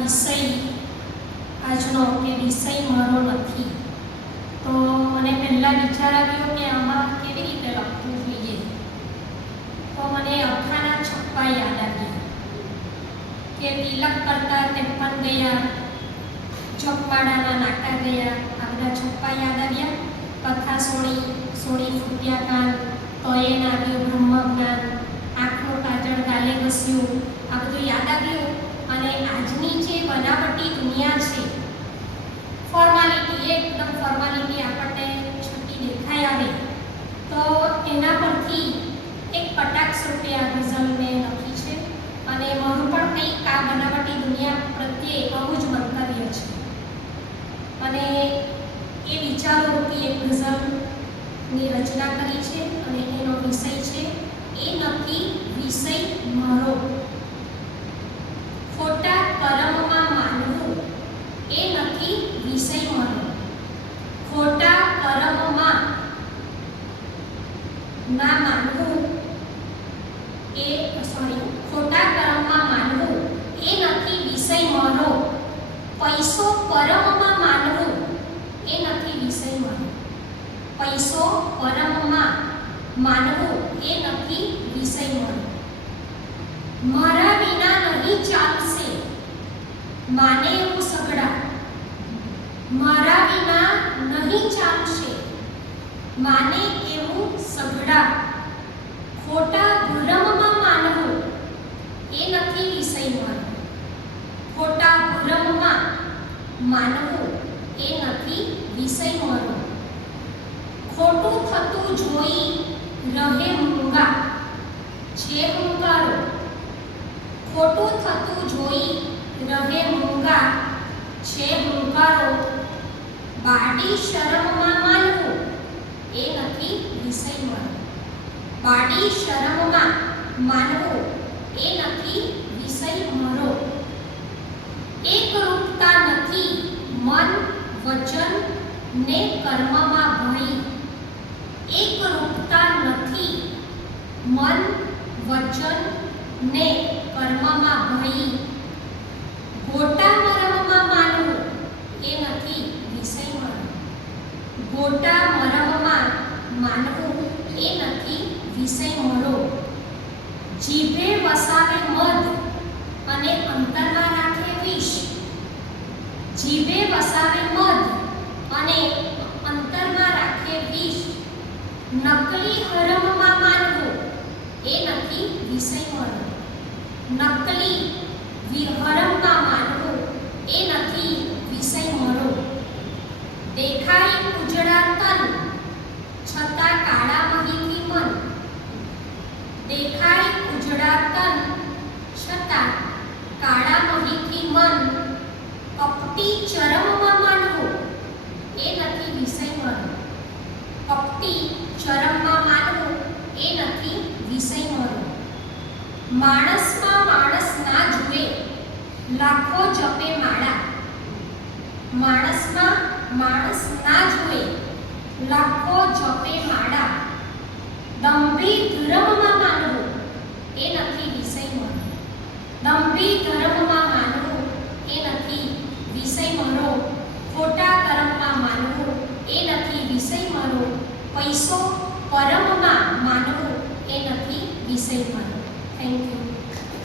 વિષય આજનો કે વિષય મારો નથી. તો મને પહેલાં વિચાર આવ્યો કે આમાં કેવી રીતે લખવું જોઈએ. તો મને અખાના છપ્પા યાદ આવ્યા કે તિલક કરતા 53 ગયા, ચોકવાડાના નાકા ગયા, આ બધા છપ્પા યાદ આવ્યા. કથા સોણી ફૂટ્યા કાન, તોયે નાગ્યો બ્રહ્મ જ્ઞાન, આંખનો કાજળ ગાલે ઘસ્યું, આ બધું યાદ આવ્યું. અને આજની જે બનાવટી દુનિયા છે, ફોર્માલિટી, એકદમ ફોર્માલિટી આપણને છૂટી દેખાઈ આવે, તો એના પરથી એક કટાક્ષ રૂપે આ ગઝલ મેં લખી છે. અને મારું પણ કંઈક આ બનાવટી દુનિયા પ્રત્યે આવું જ મંતવ્ય છે. અને એ વિચારો રૂપી એક ગઝલની રચના કરી છે. અને એનો વિષય છે એ નથી વિષય મારો. ખોટા કર્મમાં માનવું એ નથી વિષય મારો. ખોટા કર્મમાં ના માનવું ખોટા કર્મમાં માનવું એ નથી વિષય મારો. પૈસો પરમમાં માનવું એ નથી વિષય મારો. પૈસો પરમમાં માનવું એ નથી વિષય મારો. મારા વિના નહીં ચાલશે માને એવું સગડા. મારા વિના નહીં ચાલશે માને એવું સગડા. ખોટા ભ્રમમાં માનવું એ નથી વિષય મારો. ખોટા ભ્રમમાં માનવું એ નથી વિષય મારો. ખોટું થતું જોઈ રહે મૂંગા છે હુંકારો. ખોટું થતું જોઈ રહે મૂંગા છે હુંકારો. બાડી શરમમાં માનવું એ નથી વિષય મારો. બાડી શરમમાં માનવું એ નથી વિષય મારો. એકરૂપતા નથી મન વચન ને કર્મમાં ભળી. એકરૂપતા નથી મન વચન ને કર્મમાં ભળી. ગોટા મરમમાં માનવું એ નથી વિષય મારો. ગોટા મરમમાં માનવું એ નથી વિષય મારો. જીભે વસાવે મધ અને અંતરમાં રાખે વિષ. જીભે વસાવે મધ અને અંતરમાં રાખે વિષ. નકલી હરમમાં માનવું એ નથી વિષય મારો. નકલી હરમમાં માનવું એ નથી વિષય મારો. દેખાય ઉજળા તન છતાં કાળા મહીથી મન. દેખાય ઉજળા તન છતાં કાળા મહીથી મન. કપટી ચરમમાં માનવું એ નથી વિષય મારો. કપટી ચરમમાં માનવું એ નથી વિષય મારો. માણસમાં માણસ ના જુએ લાખો જપે માળા. માણસમાં માણસ ના જુએ લાખો જપે માળા. દંભી ધર્મમાં માનવું એ નથી વિષય મારો. દંભી ધર્મમાં માનવું એ નથી વિષય મારો. ખોટા કર્મમાં માનવું એ નથી વિષય મારો. પૈસો પરમમાં માનવું એ નથી વિષય મારો. Thank you.